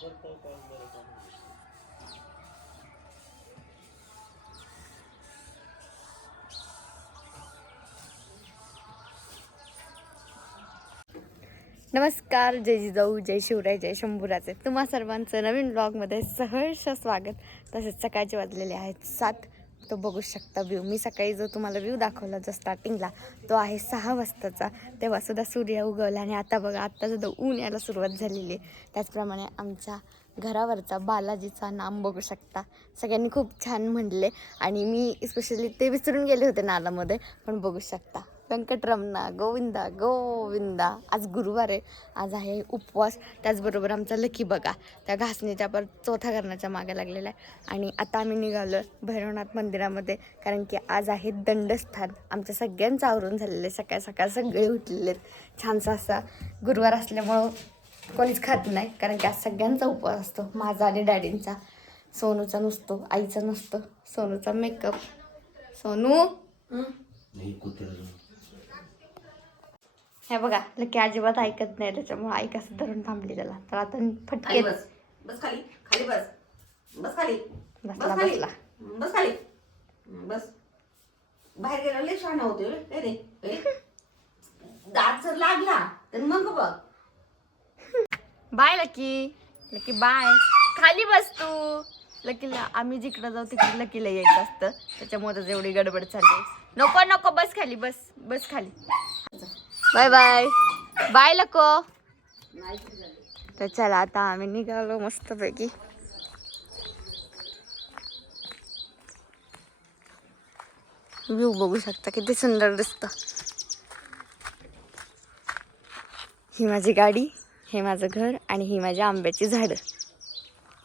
नमस्कार, जय जिजाऊ, जय शिवराय, जय शंभूराजे. तुम्हा सर्वांचं नवीन ब्लॉगमध्ये सहर्ष स्वागत. तसेच सकाळचे वाजलेले आहेत 7. तो बघू शकता व्ह्यू. मी सकाळी जो तुम्हाला व्ह्यू दाखवला जो स्टार्टिंगला तो आहे 6 वाजताचा. तेव्हा सुद्धा सूर्य उगवला आणि आता बघा आत्ता सुद्धा ऊन यायला सुरुवात झालेली आहे. त्याचप्रमाणे आमच्या घरावरचा बालाजीचा नाम बघू शकता. सगळ्यांनी खूप छान म्हणले आणि मी स्पेशली ते विसरून गेले होते नालामध्ये, पण बघू शकता व्यंकटरमणा गोविंदा गोविंदा. आज गुरुवार आहे, आज आहे उपवास. त्याचबरोबर आमचा लकी बघा त्या घासणीच्या पर चौथा करण्याच्या मागे लागलेला आहे. आणि आता आम्ही निघालो भैरवनाथ मंदिरामध्ये, कारण की आज आहे दंडस्थान. आमच्या सगळ्यांचं आवरून झालेलं आहे. सकाळ सकाळ सगळे उठलेले आहेत. छानसा असा गुरुवार असल्यामुळं कोणीच खात नाही, कारण की आज सगळ्यांचा उपवास असतो. माझा आणि डॅडींचा. सोनूचा नसतो, आईचा नसतो. सोनूचा मेकअप. सोनू हे बघा लकी अजिबात ऐकत नाही, त्याच्यामुळे आई कसं धरून थांबली त्याला. तर आता फटके बस खाली खाली बस बस खाली बसला बसला बस खाली बस. बाहेर गेला लय शहाणा होते रे. दात जर लागला तर मग बघ. Bye Lucky. Lucky bye. खाली बस तू. लकीला आम्ही जिकडं जाऊ तिकडे लकीला यायचं असतं, त्याच्यामुळे एवढी गडबड चालली. नको नको बस खाली बस बस खाली. बाय बाय बाय लको. तर चला आता आम्ही निघालो मस्तपैकी. व्ह्यू बघू शकता किती सुंदर दिसतं. ही माझी गाडी, हे माझं घर आणि ही माझी आंब्याची झाडं.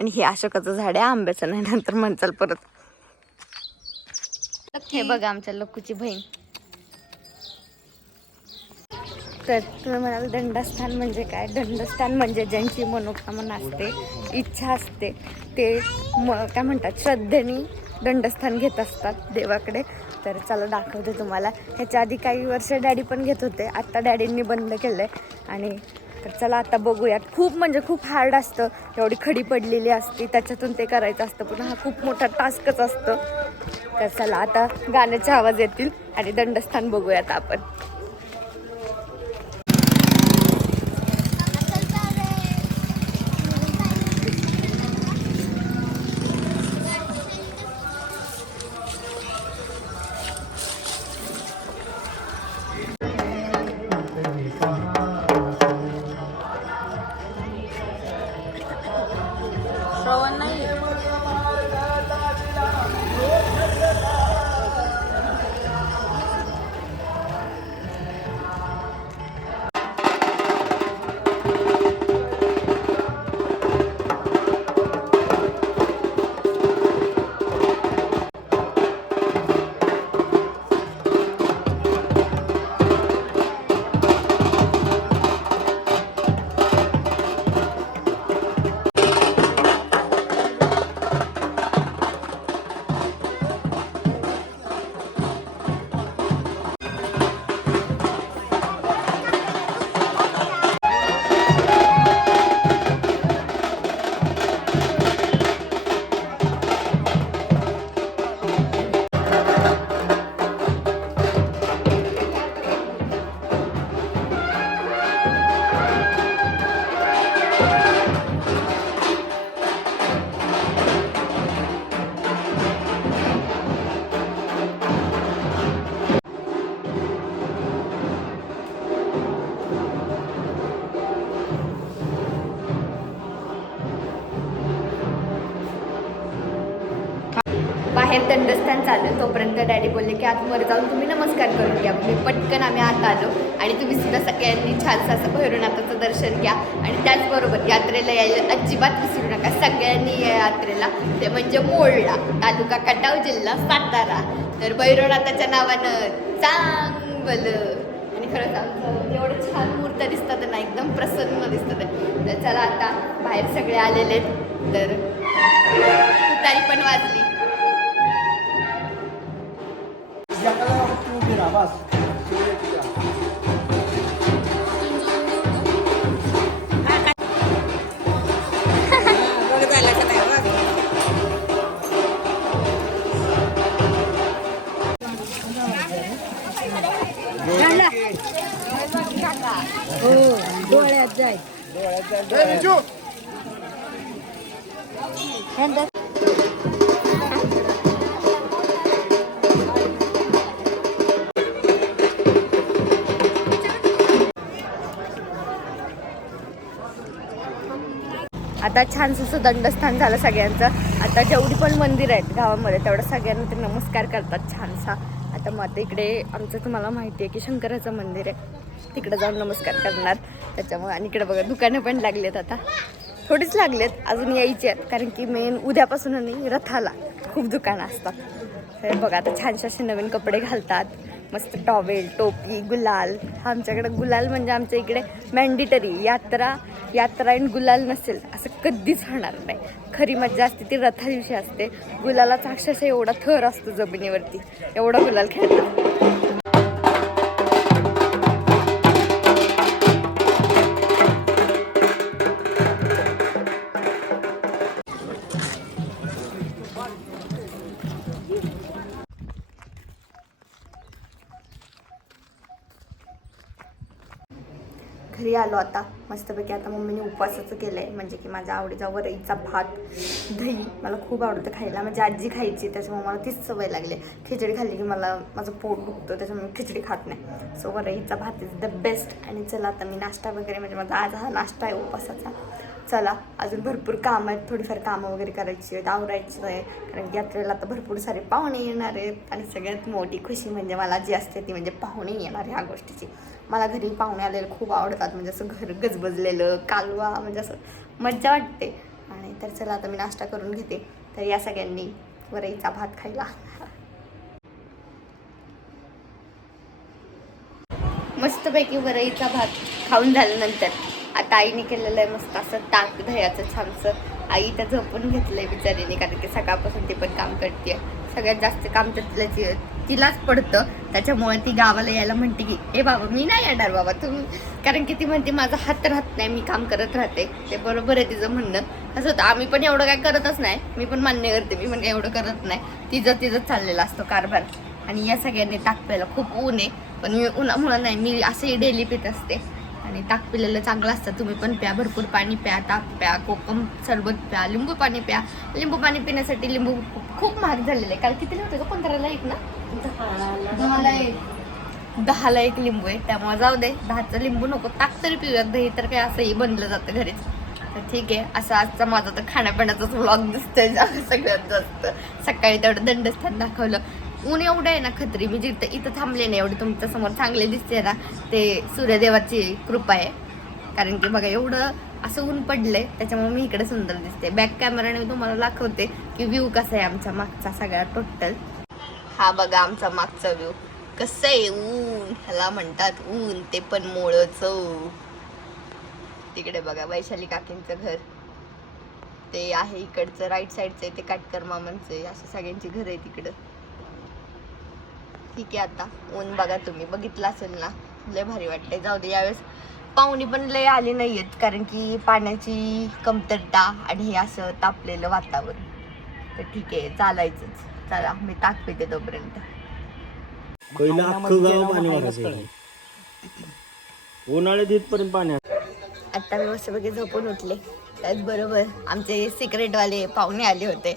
आणि हे अशोकाचं झाड आहे, आंब्याचं नाही, नंतर म्हणचाल परत. हे बघा आमच्या लक्कूची बहीण. तर तुम्ही म्हणाल दंडस्थान म्हणजे काय? दंडस्थान म्हणजे ज्यांची मनोकामना असते, इच्छा असते, ते काय म्हणतात श्रद्धेने दंडस्थान घेत असतात देवाकडे. तर चला दाखवते तुम्हाला. ह्याच्या आधी काही वर्ष डॅडी पण घेत होते, आत्ता डॅडींनी बंद केलं आहे. आणि तर चला आता बघूयात. खूप म्हणजे खूप हार्ड असतं, एवढी खडी पडलेली असते, त्याच्यातून ते करायचं असतं. पुन्हा हा खूप मोठा टास्कच असतं. तर चला आता गाण्याचे आवाज येतील आणि दंडस्थान बघूयात आपण. श्रवण नाही. बाहेर दंडस्थान चालू, तोपर्यंत डॅडी बोलले की आतमध्ये जाऊन तुम्ही नमस्कार करून घ्या. मी पटकन आम्ही आत आलो आणि तुम्ही सुद्धा सगळ्यांनी छानसं असं भैरवनाथाचं दर्शन घ्या. आणि त्याचबरोबर यात्रेला यायला अजिबात विसरू नका. सगळ्यांनी या यात्रेला, ते म्हणजे मोळला, तालुका खटाव, जिल्हा सातारा. तर भैरवनाथाच्या नावानं चांगलं. आणि खरंच आमचं एवढं छान मूर्त्या दिसतात ना, एकदम प्रसन्न दिसतात. तर चला आता बाहेर सगळे आलेले आहेत, तर तुतारी पण वाजली. आता छानसं असं दंडस्थान झालं सगळ्यांचं. आता जेवढी पण मंदिर आहेत गावामध्ये तेवढं सगळ्यांना ते नमस्कार करतात छानसा. आता मग आता इकडे आमचं तुम्हाला माहिती आहे की शंकराचं मंदिर आहे, तिकडे जाऊन नमस्कार करणार. त्याच्यामुळे आणि इकडे बघा दुकानं पण लागलेत, आता थोडीच लागलेत, अजून यायची आहेत. कारण की मेन उद्यापासून आणि रथाला खूप दुकानं असतात. हे बघा आता छानसे असे नवीन कपडे घालतात, मस्त टॉवेल, टोपी, गुलाल. आमच्याकडे गुलाल म्हणजे आमच्या इकडे मॅन्डेटरी. यात्रा आणि गुलाल नसेल असं कधीच होणार नाही. खरी मजा असते ती रथा दिवशी असते. गुलालाचा अक्षरशः एवढा थर असतो जमिनीवरती, एवढा गुलाल खेळतात. घरी आलो आता मस्तपैकी. आता मम्मीने उपवासाचं केलं आहे, म्हणजे की माझ्या आवडीचा वरईचा भात, दही मला खूप आवडतं खायला. म्हणजे आजी खायची त्याच्यामुळे मला तीच सवय लागली. खिचडी खाल्ली की मला माझं पोट दुखतं, त्याच्यामुळे मी खिचडी खात नाही. सो वरईचा भात इज द बेस्ट. आणि चला आता मी नाश्ता वगैरे, म्हणजे माझा आज हा नाश्ता आहे उपवासाचा. चला अजून भरपूर कामं आहेत, थोडीफार कामं वगैरे करायची आहेत, आवरायची आहे. कारण की यात्रेला आता भरपूर सारे पाहुणे येणार आहेत. आणि सगळ्यात मोठी खुशी म्हणजे मला जी असते ती म्हणजे पाहुणे येणार ह्या गोष्टीची. मला घरी पाहुणे आलेले खूप आवडतात, म्हणजे असं घर गजबजलेलं, कालवा, म्हणजे असं मज्जा वाटते. आणि तर चला आता मी नाश्ता करून घेते. तर या सगळ्यांनी वरईचा भात खायला. मस्तपैकी वरईचा भात खाऊन झाल्यानंतर आता आईने केलेलं आहे मस्त असं ताक दह्याचं छानसं. आई त्या झोपून घेतलंय बिचारीने, कारण की सकाळपासून ती पण काम करते. सगळ्यात जास्त काम त्यातलं तिलाच पडतं. त्याच्यामुळे ती गावाला यायला म्हणते की ए बाबा मी नाही येणार बाबा तुम्ही, कारण की ती म्हणते माझा हात राहत नाही, मी काम करत राहते. ते बरोबर आहे तिचं म्हणणं. असं होतं आम्ही पण एवढं काय करतच नाही, मी पण मान्य करते, मी पण एवढं करत नाही. तिचं चाललेलं असतो कारभार. आणि या सगळ्यांनी ताक प्यायला खूप ऊन आहे, पण मी उन्हामुळं नाही, मी असंही डेली पित असते. आणि ताक पिलेलं चांगलं असतं. तुम्ही पण प्या, भरपूर पाणी प्या, ताक प्या, कोकम सरबत प्या, लिंबू पाणी प्या. लिंबू पाणी पिण्यासाठी लिंबू खूप महाग झालेलं आहे. कारण कितीला होतं का 15ला एक ना, 10ला एक लिंबू आहे. त्यामुळे जाऊ दे, 10चं लिंबू नको, ताक तरी पिऊयात. दही तर काय असंही बनलं जातं घरीच. तर ठीक आहे. असा आजचा माझा तर खाण्यापिण्याचाच व्लॉग दिसतोय सगळ्यात जास्त. सकाळी तेवढं दंडस्थान दाखवलं. ऊन एवढं आहे ना खत्री, मी जिथं इथं थांबले नाही एवढे तुमच्या समोर चांगले दिसते ना, ते सूर्यदेवाची कृपा आहे. कारण की बघा एवढं असं ऊन पडलंय, त्याच्यामुळे मी इकडे सुंदर दिसते. बॅक कॅमेराने मी तुम्हाला दाखवते की व्ह्यू कसा आहे आमचा मागचा सगळा टोटल. हा बघा आमचा मागचा व्ह्यू कसं आहे. ऊन ह्याला म्हणतात ऊन, ते पण मोळचं. तिकडे बघा वैशाली काकींचं घर ते आहे, इकडचं राईट साईडचं आहे ते काटकर मामांचं. असं सगळ्यांची घर आहे तिकडं. ठीक आहे. आता ऊन बघा, तुम्ही बघितलं असेल ना, लय भारी वाटते. जाऊ दे, यावेळेस पाहुणी पण लय आली नाही आहेत, कारण की पाण्याची कमतरता आणि हे असं तापलेलं वातावरण. तर ठीक आहे, चालायचंच. चला मी ताक पिते तोपर्यंत. पहिलं अख्खं गाव पाणी भरायचं, उन्हाळ्यात इथपर्यंत पाणी. आता मी मस्तपैकी झोपून उठले. त्याचबरोबर आमचे सिक्रेटवाले पाहुणे आले होते,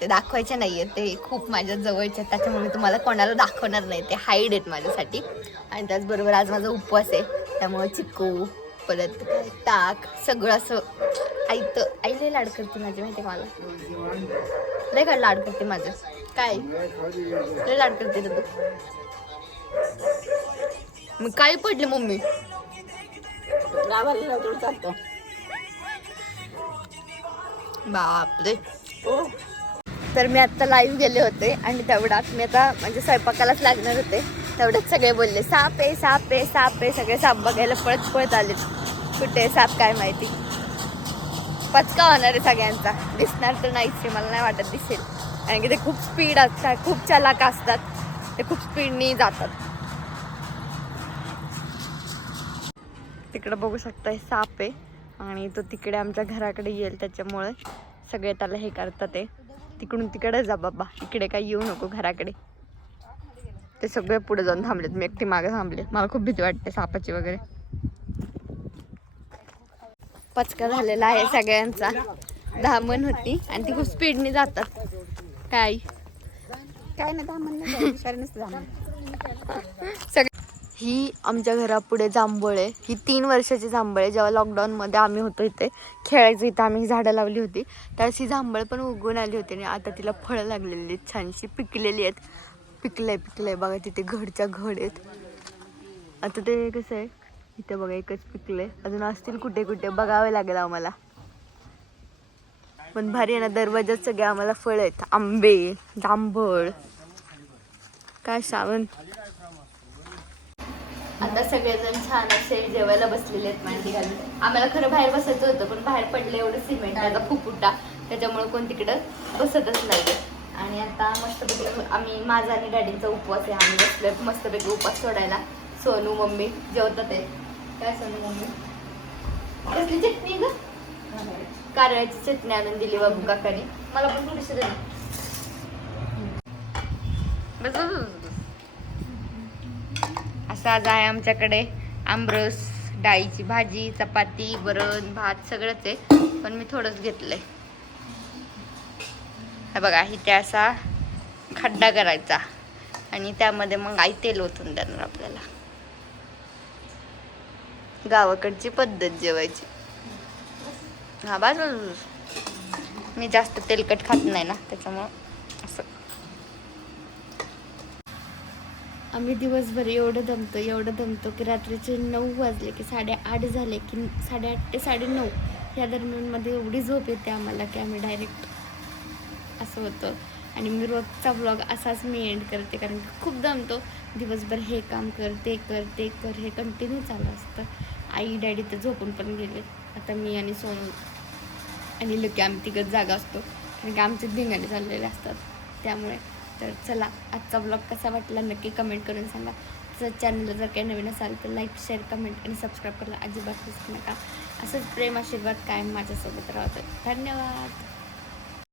ते दाखवायचे नाही आहेत, ते खूप माझ्या जवळचे, त्याच्यामुळे मी तुम्हाला कोणाला दाखवणार नाही, ते हाईड आहेत माझ्यासाठी. आणि त्याचबरोबर आज माझा उपवास आहे, त्यामुळे चिक्कू परत ताक सगळं असं आई लय लाड करते माझी, माहिती मला लय काय लाड करते माझं. काय लय लाड करते रे तू. मी काय पडले मम्मी बापरे. तर मी आता लाईव्ह गेले होते आणि तेवढ्यात मी आता म्हणजे स्वयंपाकालाच लागणार होते, तेवढ्यात सगळे बोलले साप आहे साप आहे साप आहे. सगळे साप बघायला पळत आले. कुठे साप काय माहिती. पचका होणार आहे सगळ्यांचा. दिसणार तर नाहीच आहे, मला नाही वाटत दिसेल, कारण की ते खूप स्पीड असतात, खूप चालाक असतात, ते खूप स्पीडनी जातात. तिकडे बघू शकता साप आहे आणि तो तिकडे आमच्या घराकडे येईल, त्याच्यामुळे सगळे त्याला हे करतात. ते तिकडून तिकडे जा बाबा, इकडे काही येऊ नको घराकडे. ते सगळे पुढे जाऊन थांबलेत, मी एकटी मागे थांबले. मला खूप भीती वाटते सापाची वगैरे. पचका झालेला आहे सगळ्यांचा. 10 मन होती आणि ती खूप स्पीडने जातात. काय काय ना 10 म्हणलं सगळं. ही आमच्या घरापुढे जांभूळ आहे. ही 3 वर्षाची जांभूळ आहे. जेव्हा लॉकडाऊनमध्ये आम्ही होतो इथे खेळायचं, इथं आम्ही झाडं लावली होती, त्यावेळेस ही जांभळ पण उगवून आली होती आणि आता तिला फळं लागलेली आहेत, छानशी पिकलेली आहेत. पिकलंय बघा, तिथे घडच्या घड आहेत. आता ते कसं आहे, इथे बघा एकच पिकलंय, अजून असतील कुठे कुठे बघावे लागेल आम्हाला. पण भारी आहे ना, दरवाजात सगळे आम्हाला फळ आहेत. आंबे, जांभळ, काय श्रावण. आता सगळेजण छान असे जेवायला बसलेले आहेत मांडी घालून. आम्हाला खरं बाहेर बसायचं होतं, पण बाहेर पडलं एवढं सिमेंट त्याचा फुफुटा, त्याच्यामुळे कोण तिकडं बसतच नाही. आणि आता मस्तपैकी आम्ही, माझा आणि डॅडींचा उपवास आहे, आम्ही बसलोय मस्तपैकी उपवास सोडायला. सोनू मम्मी जेवतात आहे. काय सोनू मम्मी, कसली चटणी ग? कारळ्याची चटणी आणून दिली बाबू काकाने, मला पण थोडीशी दिली. असं आज आहे आमच्याकडे आमरस, डाळीची भाजी, चपाती, वरण, भात सगळंच आहे, पण मी थोडंच घेतलंय. हा बघा, इथे असा खड्डा करायचा आणि त्यामध्ये मग आई तेल ओतून देणार आपल्याला. गावाकडची पद्धत जेवायची. हा बस, मी जास्त तेलकट खात नाही ना, त्याच्यामुळं असं. आम्ही दिवसभर एवढं दमतो की रात्रीचे 9 वाजले की 8:30 झाले की 8:30 ते 9:30 या दरम्यानमध्ये एवढी झोप येते आम्हाला की आम्ही डायरेक्ट असं होतं. आणि मी रोजचा व्लॉग असाच मी एंड करते, कारण की खूप दमतो दिवसभर. हे काम कर, ते कर, हे कंटिन्यू चालू असतं. आई डॅडी तर झोपून पण गेले. आता मी आणि सोनू आणि लकी आम्ही तिघंच जागा असतो, कारण की आमचे धिंगाणे चाललेले असतात. त्यामुळे तर चला, आजचा ब्लॉग कसा वाटला नक्की कमेंट करून सांगा. जर चॅनलला जर काही नवीन असाल तर लाईक, शेअर, कमेंट आणि सबस्क्राईब करायला अजिबात विसरू नका. असंच प्रेम आशीर्वाद कायम माझ्यासोबत राहतं. धन्यवाद.